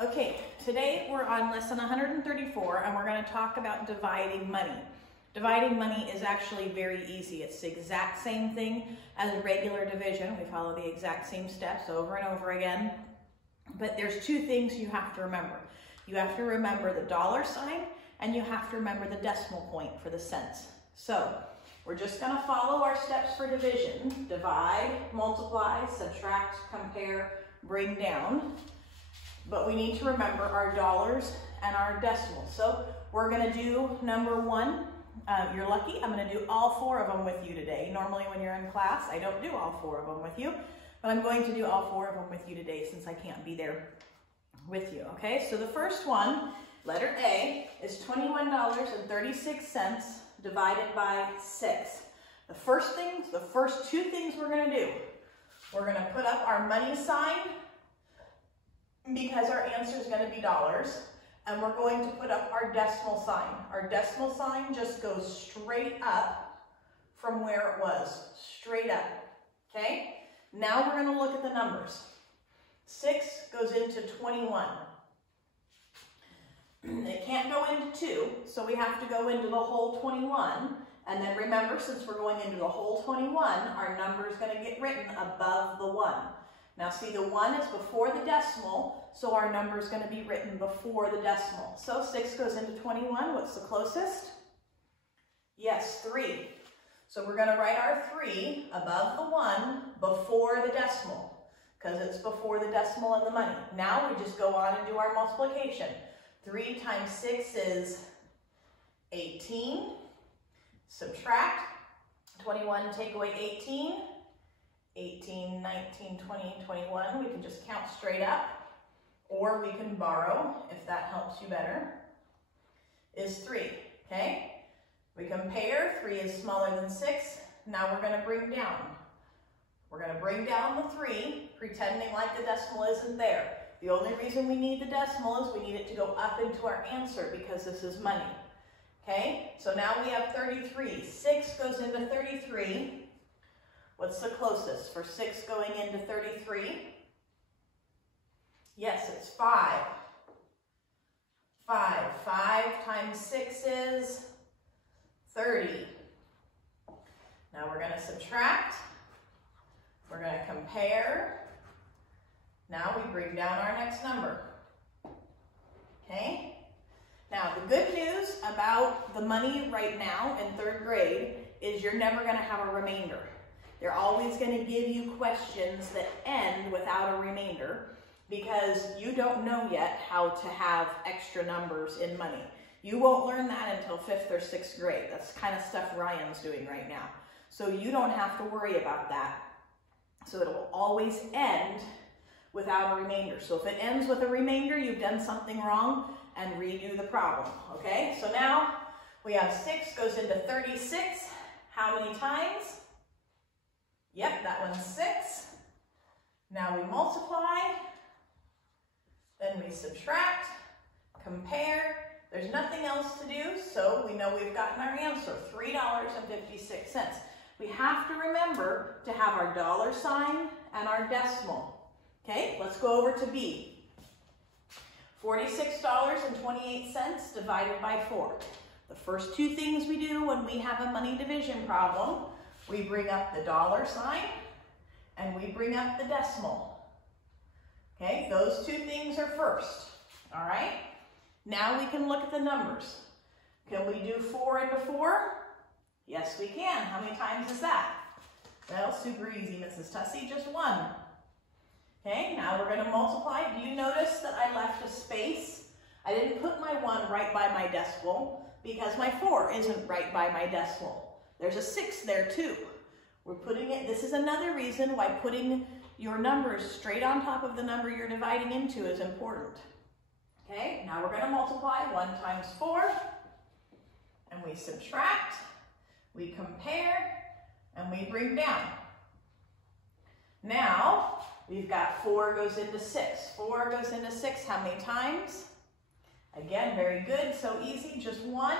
Okay, today we're on lesson 134 and we're going to talk about dividing money. Dividing money is actually very easy. It's the exact same thing as regular division. We follow the exact same steps over and over again. But there's two things you have to remember. You have to remember the dollar sign and you have to remember the decimal point for the cents. So we're just going to follow our steps for division. Divide, multiply, subtract, compare, bring down. But we need to remember our dollars and our decimals. So we're going to do number one. You're lucky. I'm going to do all four of them with you today. Normally when you're in class, I don't do all four of them with you. But I'm going to do all four of them with you today since I can't be there with you. Okay, so the first one, letter A, is $21.36 divided by 6. The first two things we're going to do, we're going to put up our money sign because our answer is going to be dollars, and we're going to put up our decimal sign. Our decimal sign just goes straight up from where it was, straight up, okay? Now we're going to look at the numbers. 6 goes into 21. It can't go into 2, so we have to go into the whole 21. And then remember, since we're going into the whole 21, our number is going to get written above the 1. Now see, the 1 is before the decimal, so our number is going to be written before the decimal. So 6 goes into 21. What's the closest? Yes, 3. So we're going to write our 3 above the 1 before the decimal, because it's before the decimal and the money. Now we just go on and do our multiplication. 3 times 6 is 18. Subtract. 21, take away 18. 18, 19, 20, 21. We can just count straight up, or we can borrow, if that helps you better, is 3, okay? We compare, 3 is smaller than 6. Now we're going to bring down. We're going to bring down the 3, pretending like the decimal isn't there. The only reason we need the decimal is we need it to go up into our answer because this is money, okay? So now we have 33. 6 goes into 33. What's the closest for 6 going into 33? Yes, it's 5. 5 times 6 is 30. Now we're going to subtract. We're going to compare. Now we bring down our next number. Okay? Now the good news about the money right now in 3rd grade is you're never going to have a remainder. They're always going to give you questions that end without a remainder because you don't know yet how to have extra numbers in money. You won't learn that until 5th or 6th grade. That's the kind of stuff Ryan's doing right now. So you don't have to worry about that. So it'll always end without a remainder. So if it ends with a remainder, you've done something wrong and redo the problem, okay? So now we have 6 goes into 36. How many times? Yep, that one's 6. Now we multiply, then we subtract, compare. There's nothing else to do, so we know we've gotten our answer, $3.56. We have to remember to have our dollar sign and our decimal. Okay, let's go over to B. $46.28 divided by 4. The first two things we do when we have a money division problem, we bring up the dollar sign and we bring up the decimal. Okay, those two things are first. All right, now we can look at the numbers. Can we do 4 into 4? Yes, we can. How many times is that? Well, super easy, Mrs. Tussey, just 1. Okay, now we're going to multiply. Do you notice that I left a space? I didn't put my 1 right by my decimal because my 4 isn't right by my decimal. There's a 6 there too. We're putting it, this is another reason why putting your numbers straight on top of the number you're dividing into is important. Okay, now we're going to multiply 1 times 4, and we subtract, we compare, and we bring down. Now, we've got 4 goes into 6. 4 goes into 6 how many times? Again, very good, so easy, just 1.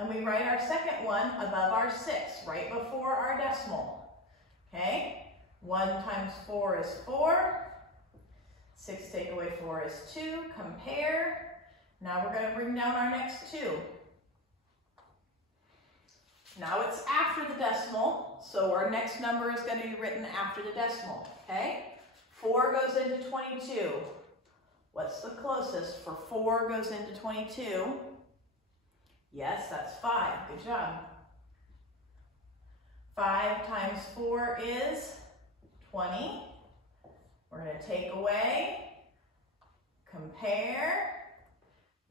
And we write our second one above our 6, right before our decimal. Okay? 1 times 4 is 4. 6 take away 4 is 2. Compare. Now we're going to bring down our next 2. Now it's after the decimal, so our next number is going to be written after the decimal, okay? 4 goes into 22. What's the closest for 4 goes into 22? Yes, that's 5. Good job. 5 times 4 is 20. We're going to take away, compare.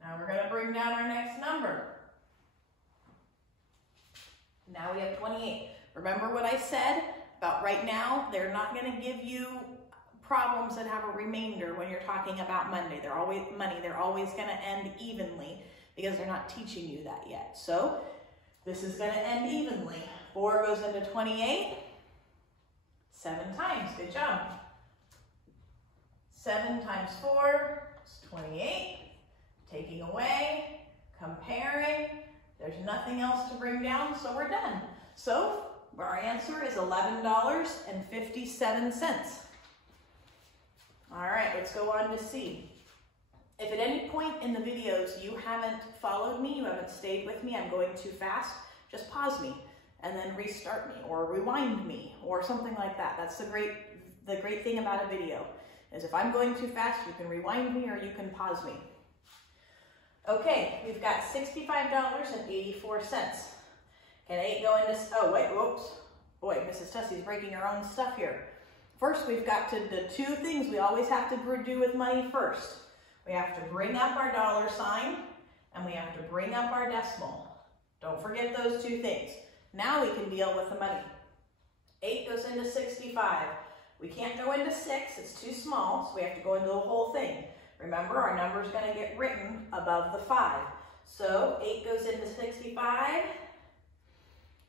Now we're going to bring down our next number. Now we have 28. Remember what I said about right now? They're not going to give you problems that have a remainder when you're talking about money. They're always going to end evenly because they're not teaching you that yet. So this is going to end evenly. 4 goes into 28. 7 times. Good job. 7 times 4 is 28. Taking away, comparing. There's nothing else to bring down, so we're done. So our answer is $11.57. All right, let's go on to C. If at any point in the videos you haven't followed me, you haven't stayed with me, I'm going too fast, just pause me and then restart me or rewind me or something like that. That's the great thing about a video, is if I'm going too fast, you can rewind me or you can pause me. Okay, we've got $65.84. Can 8 go into, oh wait, whoops. Boy, Mrs. Tussie's breaking her own stuff here. First, we've got the 2 things we always have to do with money first. We have to bring up our dollar sign and we have to bring up our decimal. Don't forget those 2 things. Now we can deal with the money. 8 goes into 65. We can't go into 6, it's too small, so we have to go into the whole thing. Remember, our number is going to get written above the 5. So 8 goes into 65.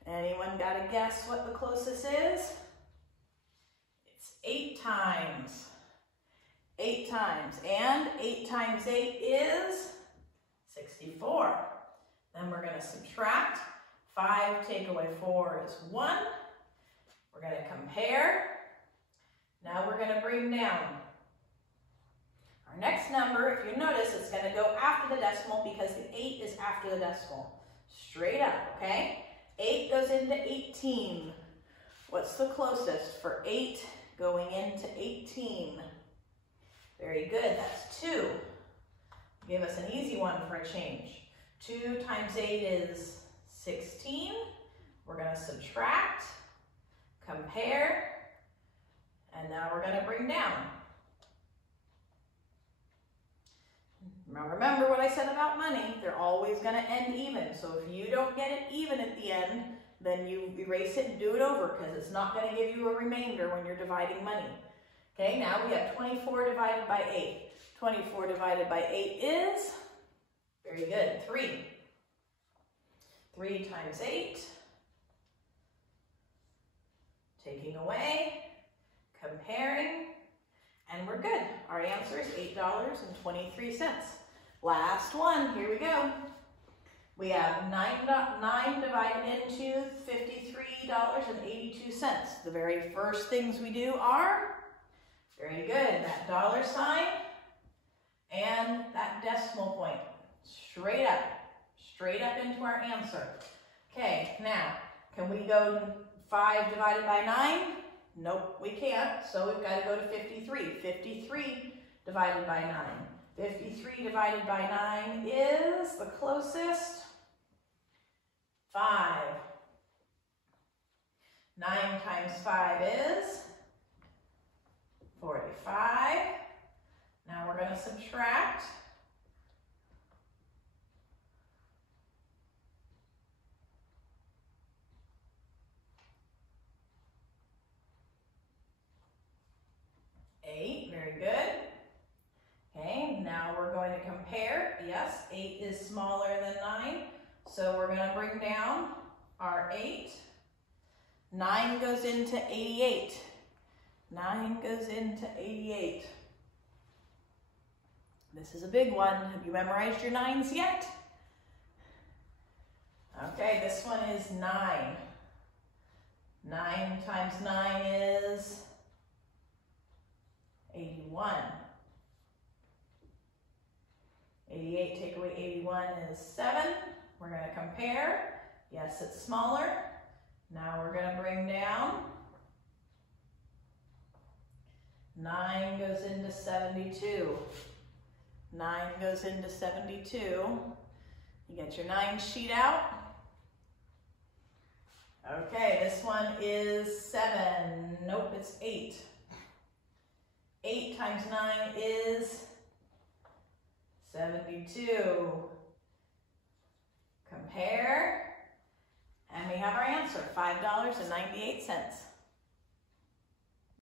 Anyone got to guess what the closest is? It's 8 times. 8 times. And 8 times 8 is 64. Then we're going to subtract. 5 take away 4 is 1. We're going to compare. Now we're going to bring down. Our next number, if you notice, it's going to go after the decimal because the 8 is after the decimal. Straight up, okay? 8 goes into 18. What's the closest for 8 going into 18? Very good, that's 2. Give us an easy one for a change. 2 times 8 is 16. We're going to subtract, compare, and now we're going to bring down. Now remember what I said about money, they're always going to end even. So if you don't get it even at the end, then you erase it and do it over because it's not going to give you a remainder when you're dividing money. Okay, now we have 24 divided by 8. 24 divided by 8 is, very good, 3. 3 times 8, taking away, comparing, and we're good. Our answer is $8.23. Last one, here we go. We have 9 divided into $53.82. The very first things we do are, very good, that dollar sign and that decimal point. Straight up into our answer. Okay, now, can we go 5 divided by 9? Nope, we can't, so we've got to go to 53. 53 divided by 9. 53 divided by 9 is the closest, 5. 9 times 5 is 45. Now we're going to subtract. Very good. Okay, now we're going to compare. Yes, 8 is smaller than 9, so we're going to bring down our 8. 9 goes into 88. 9 goes into 88. This is a big one. Have you memorized your 9s yet? Okay, this one is 9. 9 times 9 is 81. 88 take away 81 is 7. We're going to compare. Yes, it's smaller. Now we're going to bring down. 9 goes into 72. 9 goes into 72. You get your 9 sheet out. Okay, this one is 7. Nope, it's 8. 8 times 9 is 72. Compare, and we have our answer, $5.98.